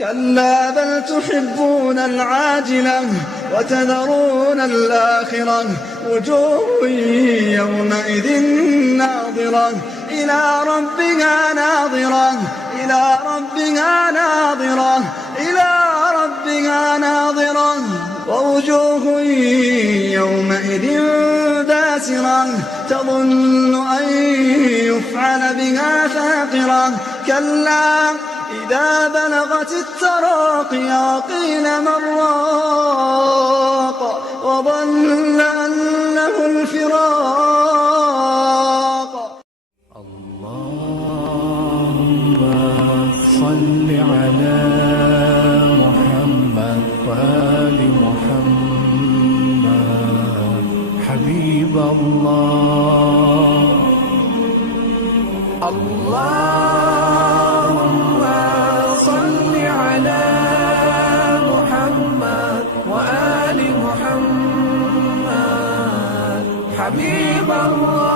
كلا بل تحبون العاجلة وتذرون الآخرة وجوه يومئذ ناظرة إلى ربها ناظرة إلى ربها ناظرة إلى ربها ناظرة ووجوه يومئذ باسرة تظن أن يفعل بها فاقرة كلا إذا بلغت التراقي وقيل من راق وظن أنه الفراق. اللهم صل على محمد وآل محمد حبيب الله. اللهم صل على محمد وآل محمد حبيب الله.